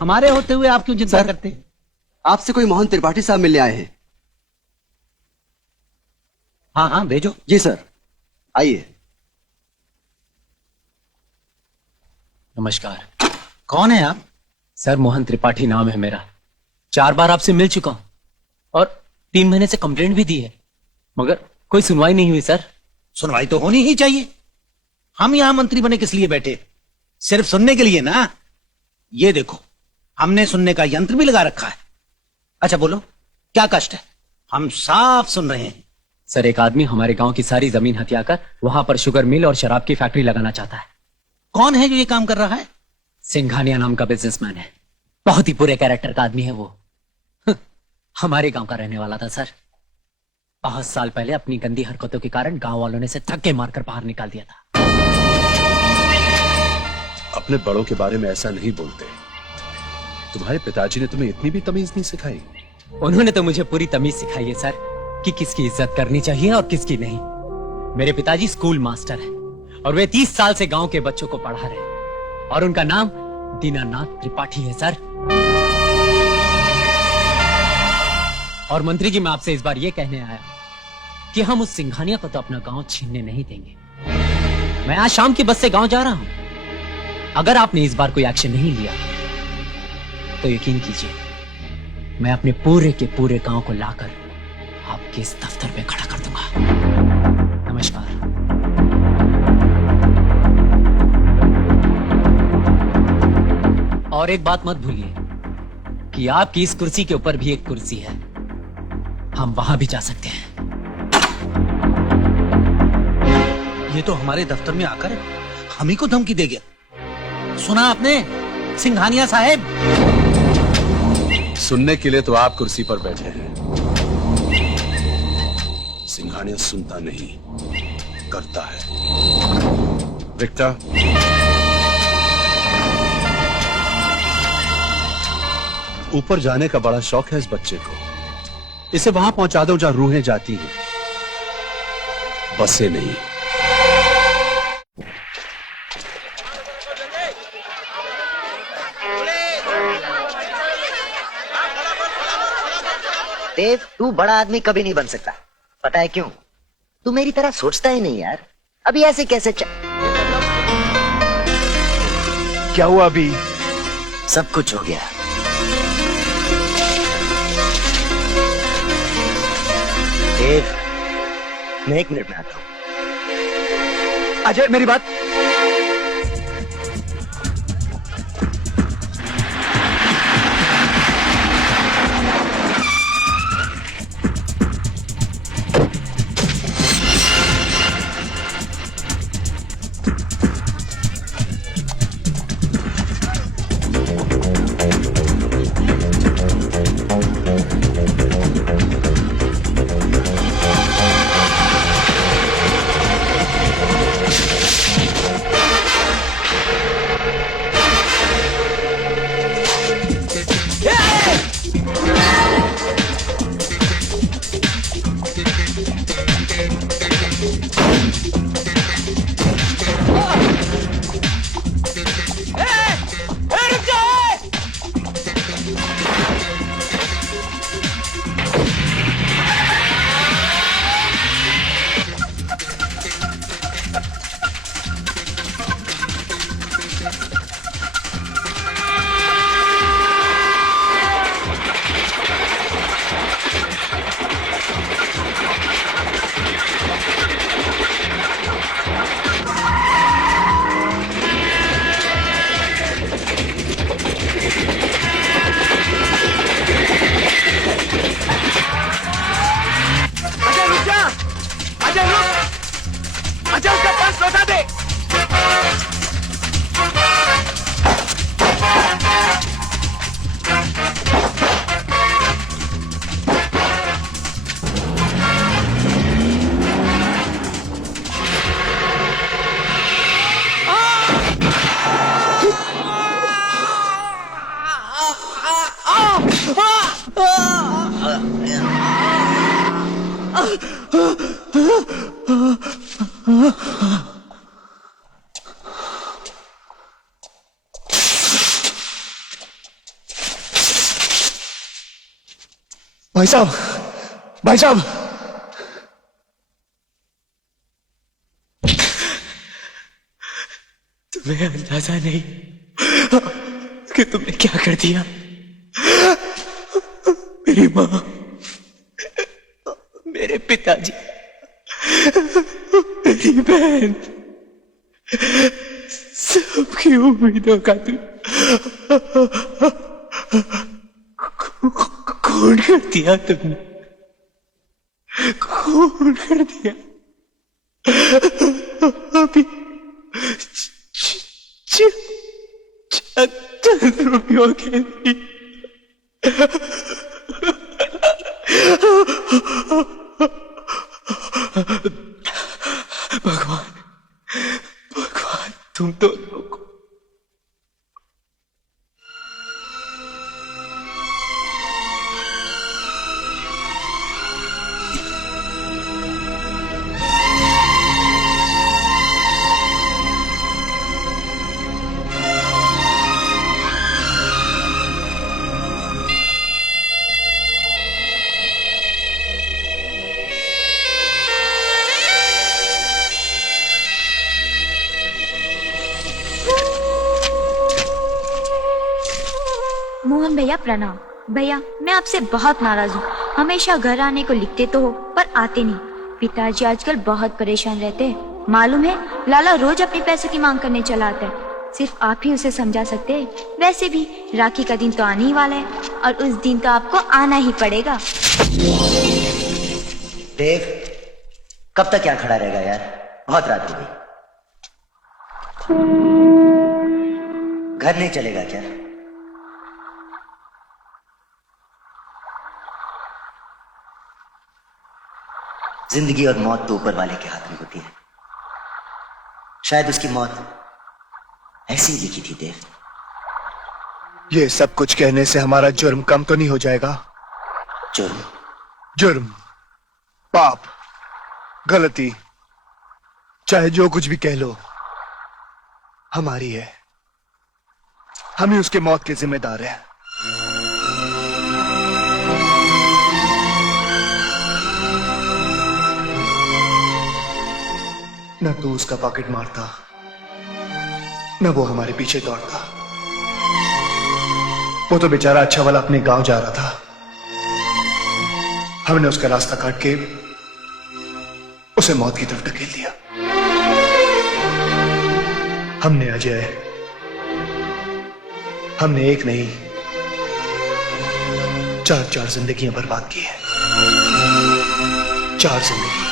हमारे होते हुए आप क्यों चिंता करते? आपसे कोई मोहन त्रिपाठी साहब मिलने आए हैं। हाँ हाँ भेजो। जी सर, आइए। नमस्कार। कौन है आप? सर मोहन त्रिपाठी नाम है मेरा। 4 बार आपसे मिल चुका हूं और 3 महीने से कंप्लेंट भी दी है, मगर कोई सुनवाई नहीं हुई सर। सुनवाई तो होनी ही चाहिए। हम यहां मंत्री बने किस लिए बैठे? सिर्फ सुनने के लिए ना। ये देखो, हमने सुनने का यंत्र भी लगा रखा है। अच्छा बोलो, क्या कष्ट है? हम साफ सुन रहे हैं। सर एक आदमी हमारे गांव की सारी जमीन हथियाकर वहां पर शुगर मिल और शराब की फैक्ट्री लगाना चाहता है। कौन है जो ये काम कर रहा है? सिंघानिया नाम का बिजनेसमैन है। बहुत ही बुरे कैरेक्टर का आदमी है वो। हमारे गांव का रहने वाला था सर। बहुत साल पहले अपनी गंदी हरकतों के कारण गांव वालों ने इसे धक्के मारकर बाहर निकाल दिया था। अपने बड़ों के बारे में ऐसा नहीं बोलते। तुम्हारे पिताजी ने तुम्हें इतनी भी तमीज नहीं सिखाई? उन्होंने तो मुझे पूरी तमीज सिखाई है सर कि किसकी इज्जत करनी चाहिए और किसकी नहीं। मेरे पिताजी स्कूल मास्टर हैं और वे 30 साल से गांव के बच्चों को पढ़ा रहे हैं और उनका नाम दीनानाथ त्रिपाठी है सर। और मंत्री जी, मैं आपसे इस बार ये कहने आया कि हम उस सिंघानिया को तो अपना गांव छीनने नहीं देंगे। मैं आज शाम की बस से गांव जा रहा हूं। अगर आपने इस बार कोई एक्शन नहीं लिया तो यकीन कीजिए मैं अपने पूरे के पूरे गांव को लाकर आपके इस दफ्तर में खड़ा कर दूंगा। नमस्कार। और एक बात मत भूलिए कि आपकी इस कुर्सी के ऊपर भी एक कुर्सी है, हम वहां भी जा सकते हैं। ये तो हमारे दफ्तर में आकर हम ही को धमकी दे गया। सुना आपने सिंघानिया साहब? सुनने के लिए तो आप कुर्सी पर बैठे हैं। सिंघानिया सुनता नहीं, करता है। विक्टर, ऊपर जाने का बड़ा शौक है इस बच्चे को। इसे वहां पहुंचा दो जहां रूहें जाती हैं, बसें नहीं। देव, तू बड़ा आदमी कभी नहीं बन सकता। पता है क्यों? तू मेरी तरह सोचता ही नहीं यार। अभी ऐसे कैसे क्या हुआ अभी? सब कुछ हो गया। देव, मैं 1 मिनट में आता हूं। अजय, मेरी बात। भाई साहब, भाई साहब, तुम्हें अंदाजा नहीं कि तुमने क्या कर दिया। मेरी माँ, मेरे पिताजी, मेरी बहन, सबकी उम्मीदों का तू खून कर दिया तुमने, खून कर दिया। अभी चंद रुपयों के लिए भगवान, भगवान तुम दोनों को मोहन भैया प्रणाम। भैया मैं आपसे बहुत नाराज हूँ। हमेशा घर आने को लिखते तो हो पर आते नहीं। पिताजी आजकल बहुत परेशान रहते हैं। मालूम है लाला रोज अपने पैसों की मांग करने चला आता है। सिर्फ आप ही उसे समझा सकते हैं। वैसे भी राखी का दिन तो आने ही वाला है और उस दिन तो आपको आना ही पड़ेगा। देव, कब तक यहाँ खड़ा रहेगा यार? बहुत रात हो गई। घर नहीं चलेगा क्या? जिंदगी और मौत तो ऊपर वाले के हाथ में होती है। शायद उसकी मौत ऐसी ही लिखी थी देव। ये सब कुछ कहने से हमारा जुर्म कम तो नहीं हो जाएगा? जुर्म? जुर्म, पाप, गलती, चाहे जो कुछ भी कह लो, हमारी है। हम ही उसके मौत के जिम्मेदार हैं। न तू उसका पॉकेट मारता, न वो हमारे पीछे दौड़ता। वो तो बेचारा अच्छा वाला अपने गांव जा रहा था। हमने उसका रास्ता काट के उसे मौत की तरफ धकेल दिया। हमने अजय, हमने एक नहीं 4 जिंदगियां बर्बाद की है। 4 जिंदगी।